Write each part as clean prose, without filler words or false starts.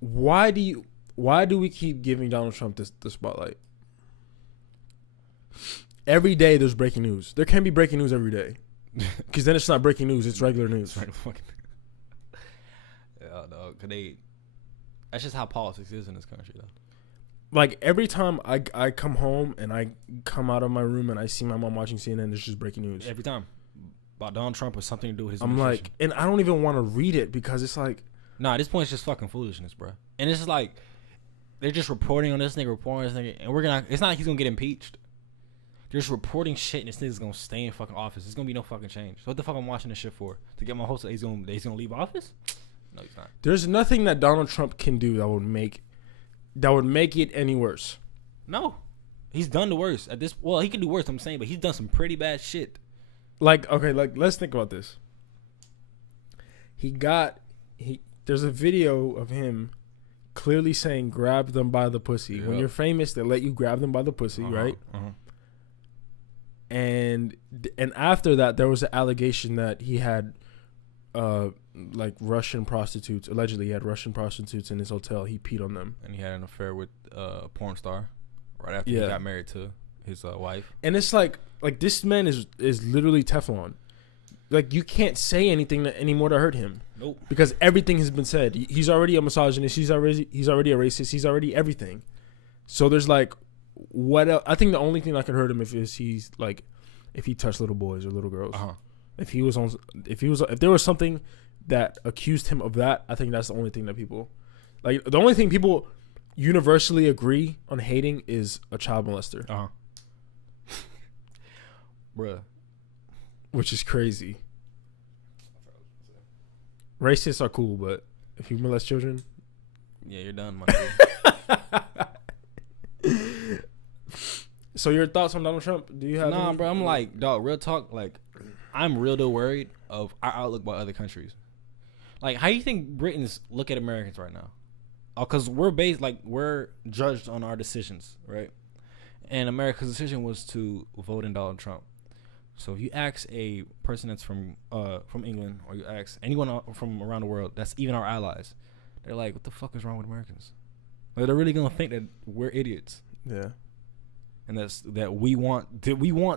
why do we keep giving Donald Trump the spotlight? Every day there's breaking news. There can be breaking news every day, because then it's not breaking news; it's regular news. Yeah, no, that's just how politics is in this country, though. Like every time I come home and I come out of my room and I see my mom watching CNN, it's just breaking news. Every time about Donald Trump or something to do with his. I'm like, and I don't even want to read it because it's like, nah, at this point it's just fucking foolishness, bro. And it's just like they're just reporting on this nigga, and it's not like he's gonna get impeached. They're just reporting shit, and this nigga's gonna stay in fucking office. There's gonna be no fucking change. So what the fuck I'm watching this shit for? To get my hopes that he's gonna leave office? No, he's not. There's nothing that Donald Trump can do that would make it any worse. No, he's done the worst at this. Well, he can do worse. I'm saying, but he's done some pretty bad shit. Like, okay, like let's think about this. There's a video of him clearly saying, "Grab them by the pussy." Yep. When you're famous, they let you grab them by the pussy, right? And after that, there was an allegation that he had, like Russian prostitutes. Allegedly, he had Russian prostitutes in his hotel. He peed on them, and he had an affair with a porn star right after he got married to his wife. And it's like this man is literally Teflon. Like, you can't say anything anymore to hurt him. Nope. Because everything has been said. He's already a misogynist. He's already a racist. He's already everything. So there's like, what else? I think the only thing that could hurt him if he touched little boys or little girls. If there was something that accused him of that, I think that's the only thing that people, like, the only thing people universally agree on hating is a child molester. Bruh. Which is crazy. Racists are cool, but if you molest children, yeah, you're done, my dude. So your thoughts on Donald Trump? Do you have? Nah, bro. I'm like, dog. Real talk. Like, I'm real worried of our outlook by other countries. Like, how do you think Britons look at Americans right now? Because we're judged on our decisions, right? And America's decision was to vote in Donald Trump. So if you ask a person that's from England, or you ask anyone from around the world that's even our allies, they're like, what the fuck is wrong with Americans? Like, they're really gonna think that we're idiots. Yeah. And that we want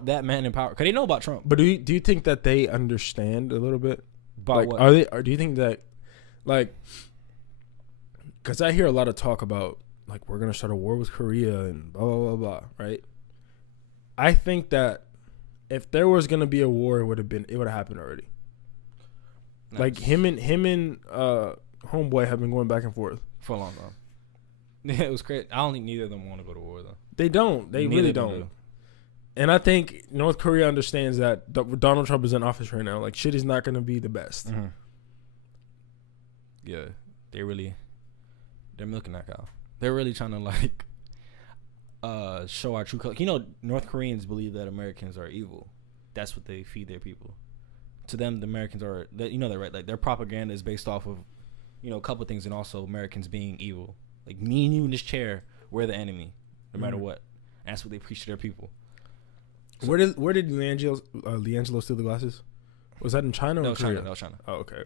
that man in power, because they know about Trump. But do you think that they understand a little bit about like, what? Or do you think that, like, because I hear a lot of talk about, like, we're gonna start a war with Korea and blah blah blah blah, right? I think that if there was gonna be a war, it would have happened already. Nice. Like him and homeboy have been going back and forth for a long time. Yeah, it was crazy. I don't think neither of them want to go to war though. They don't. They really don't. And I think North Korea understands that Donald Trump is in office right now. Like, shit is not gonna be the best. Mm-hmm. Yeah, they're milking that cow. They're really trying to, like, show our true color. You know, North Koreans believe that Americans are evil. That's what they feed their people. To them, the Americans are, you know that, right? Like, their propaganda is based off of, you know, a couple of things, and also Americans being evil. Like, me and you in this chair, we're the enemy, no matter what. And that's what they preach to their people. So, where did LiAngelo steal the glasses? Was that in China or Korea? That was China. Oh, okay.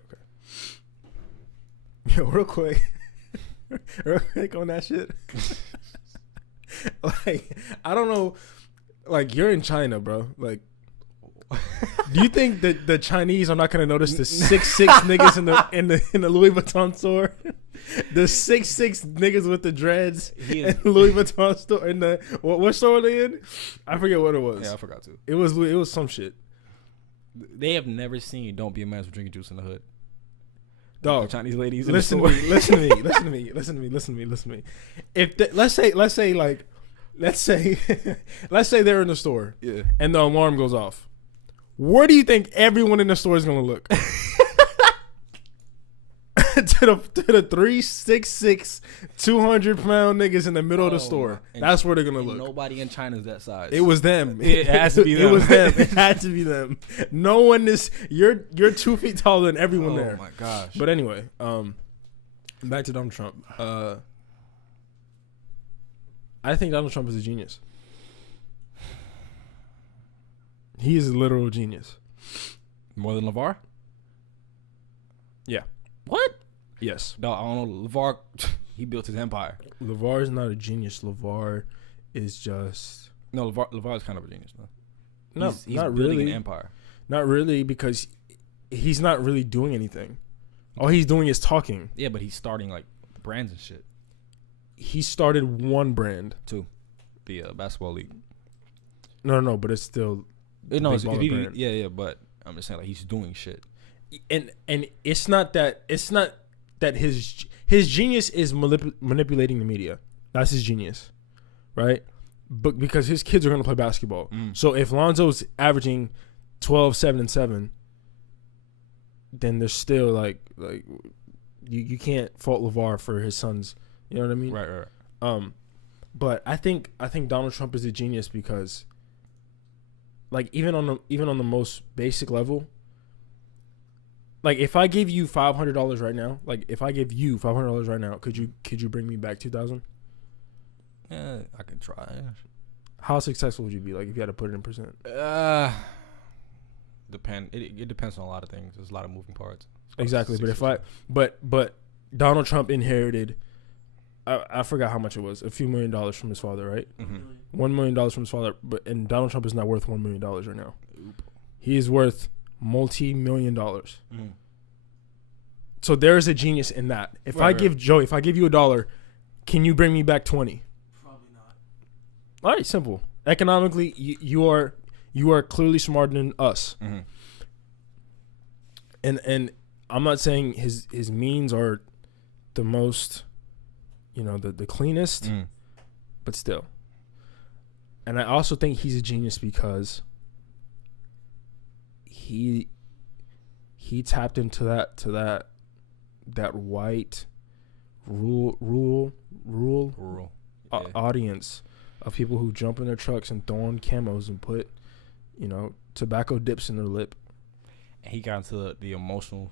Yo, real quick on that shit. Like, I don't know. Like, you're in China, bro. Like, do you think that the Chinese are not gonna notice the 6'6" niggas in the Louis Vuitton store? The 6'6" niggas with the dreads in the Louis Vuitton store. In the what store are they in? I forget what it was. Yeah, I forgot too. It was some shit. They have never seen "Don't Be a Man for Drinking Juice in the Hood." Dog, Chinese ladies. Listen to me. If let's say they're in the store, yeah, and the alarm goes off. Where do you think everyone in the store is gonna look? to the 3'6", 200-pound niggas in the middle of the store. That's where they're gonna look. Nobody in China is that size. It was them. It has to be them. It was them. It had to be them. No one is. You're 2 feet taller than everyone there. Oh my gosh. But anyway, back to Donald Trump. I think Donald Trump is a genius. He is a literal genius. More than LeVar? Yeah. What? Yes. No, I don't know. LeVar. He built his empire. LeVar is not a genius. LeVar is just No, LeVar is kind of a genius. Though. no, He's not building really. an empire. Not really, because he's not really doing anything. All he's doing is talking. Yeah, but he's starting like brands and shit. He started one brand. The basketball league. No, but it's still No, it's, big baller brand. yeah, but I'm just saying like he's doing shit. And it's not that his genius is manipulating the media. That's his genius, right? But because his kids are going to play basketball. So if Lonzo's averaging 12, 7, and 7, then there's still like you can't fault LeVar for his sons. You know what I mean? Right. But I think Donald Trump is a genius because, like, even on the most basic level, like if I gave you $500 right now, could you bring me back 2,000? Yeah, I can try. How successful would you be, like, if you had to put it in percent? It depends on a lot of things. There's a lot of moving parts. Exactly, but Donald Trump inherited, I forgot how much it was, a few $1 million from his father, right? Mm-hmm. $1 million from his father, and Donald Trump is not worth $1 million right now. He is worth multi-million dollars. Mm-hmm. So there is a genius in that. If I give you $1, can you bring me back 20? Probably not. All right, simple. Economically, you are clearly smarter than us. Mm-hmm. And I'm not saying his means are the most, the cleanest, but still. And I also think he's a genius because he tapped into that white rural audience of people who jump in their trucks and throw on camos and put, tobacco dips in their lip. And he got into the emotional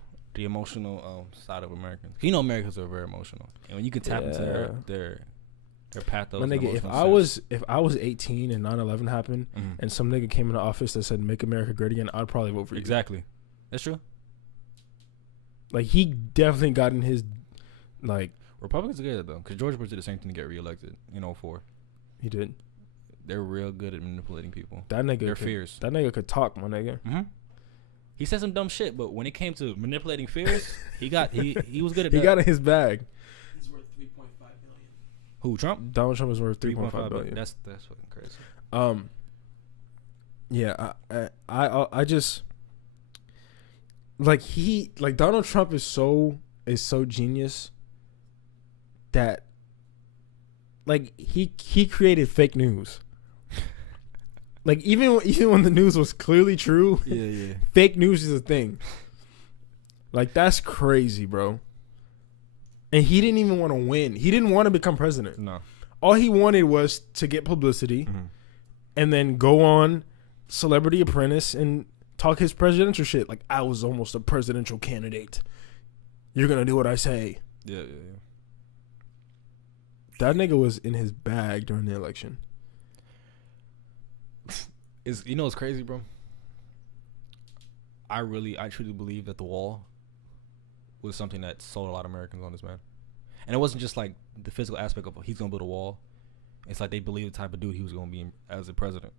side of Americans. Americans are very emotional, and when you can tap into their pathos. My nigga, if I was 18 and 9/11 happened, and some nigga came in the office that said "Make America Great Again," I'd probably vote for you. Exactly, that's true. Like, he definitely got in his, like, Republicans are good though, because George Bush did the same thing to get reelected in 2004. He did. They're real good at manipulating people. That nigga, their fears. That nigga could talk, my nigga. Mm-hmm. He said some dumb shit, but when it came to manipulating fears, he was good at that. He got in his bag. He's worth $3.5 billion. Who, Trump? Donald Trump is worth $3.5 billion. That's fucking crazy. Yeah, I just like Donald Trump is so genius that, like, he created fake news. Like, even when the news was clearly true, yeah, fake news is a thing. Like, that's crazy, bro. And he didn't even want to win. He didn't want to become president. No. All he wanted was to get publicity, and then go on Celebrity Apprentice and talk his presidential shit. Like, I was almost a presidential candidate. You're gonna do what I say. Yeah. That nigga was in his bag during the election. It's crazy, bro. I truly believe that the wall was something that sold a lot of Americans on this man. And it wasn't just like the physical aspect of he's gonna build a wall. It's like they believe the type of dude he was gonna be as a president.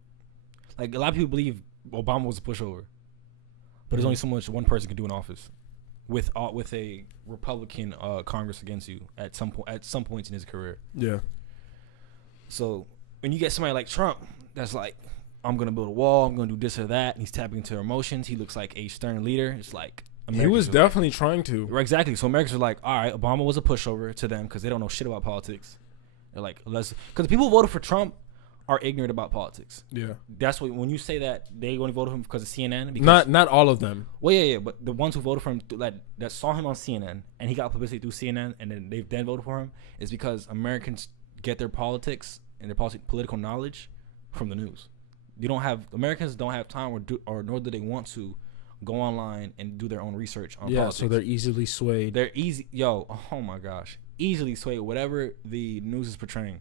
Like, a lot of people believe Obama was a pushover, but there's only so much one person can do in office with a Republican Congress against you at some points in his career. Yeah. So when you get somebody like Trump, that's like, I'm gonna build a wall, I'm gonna do this or that, and he's tapping into emotions. He looks like a stern leader. It's like Americans, he was definitely trying to. Exactly. So Americans are like, all right, Obama was a pushover to them because they don't know shit about politics. They're like, because the people who voted for Trump are ignorant about politics. Yeah. That's what, when you say that they only voted for him because of CNN. Because, not all of them. Well, yeah, but the ones who voted for him that saw him on CNN and he got publicity through CNN and then they've voted for him is because Americans get their politics and their political knowledge from the news. Americans don't have time or nor do they want to go online and do their own research on politics. So they're easily swayed. Oh my gosh, easily swayed whatever the news is portraying.